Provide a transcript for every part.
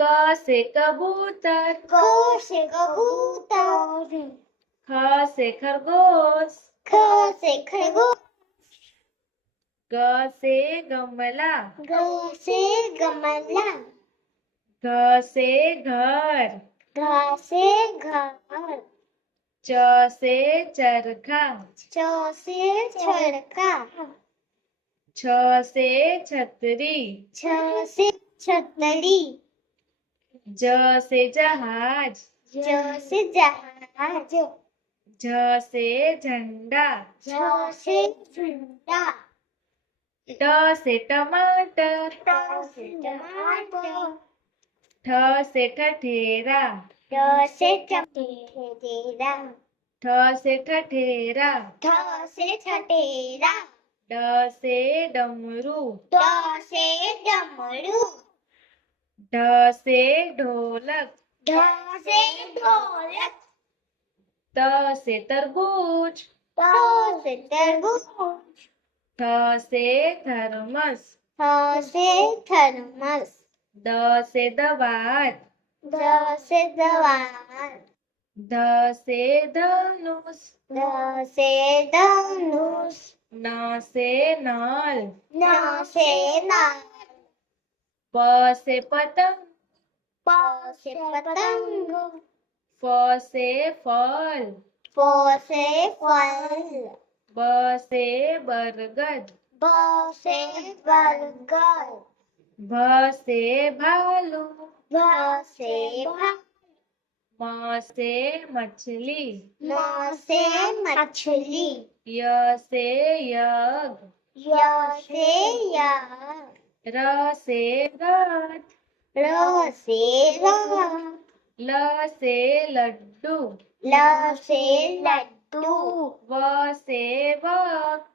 क से कबूतर, क से कबूतर, ख से खरगोश, ख से खरगोश, ग से गमला, ग से गमला, घ से घर, घ से घर, च से चरखा, च से चरखा, छ से छतरी, छ से छतरी, ज से जहाज, ज से जहाज, झ से झंडा, झ से झंडा, ट से टमाटर, ट से टमाटर, ठ से ठठेरा, ठ से ठठेरा, ठ से ठठेरा, ठ से ठठेरा, ड से डमरू, ड से डमरू, ढ से ढोलक, ढ से ढोलक, त से तरबूज, त से तरबूज, थ से थर्मस, थ से थर्मस, द से दवात, द से दवात, ध से धनुष, ध से धनुष, न से नल, न से नल, प से पतंग, प से पतंग, फ से फल, फ से फल, ब से बरगद, ब से बरगद, भ से भालू, भ से भालू, म से मछली, म से मछली, य से यज्ञ, य से यज्ञ, र से रथ, र से रथ, ल से लड्डू, ल से लड्डू, व से वक,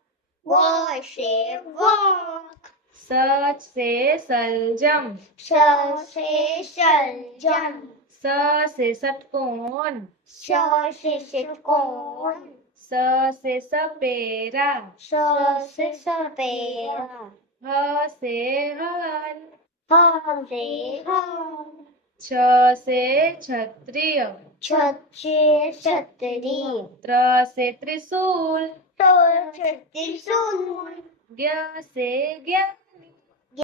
व से वक, स से सलजम, स से सलजम, स से षटकोण, स से षटकोण, स से सपेरा, स से सपेरा, ह से हल, ह से हल, छ से क्षत्रिय, छ से छतरी, त्र से त्रिशूल, ट से त्रिशूल, ज्ञ से ज्ञान,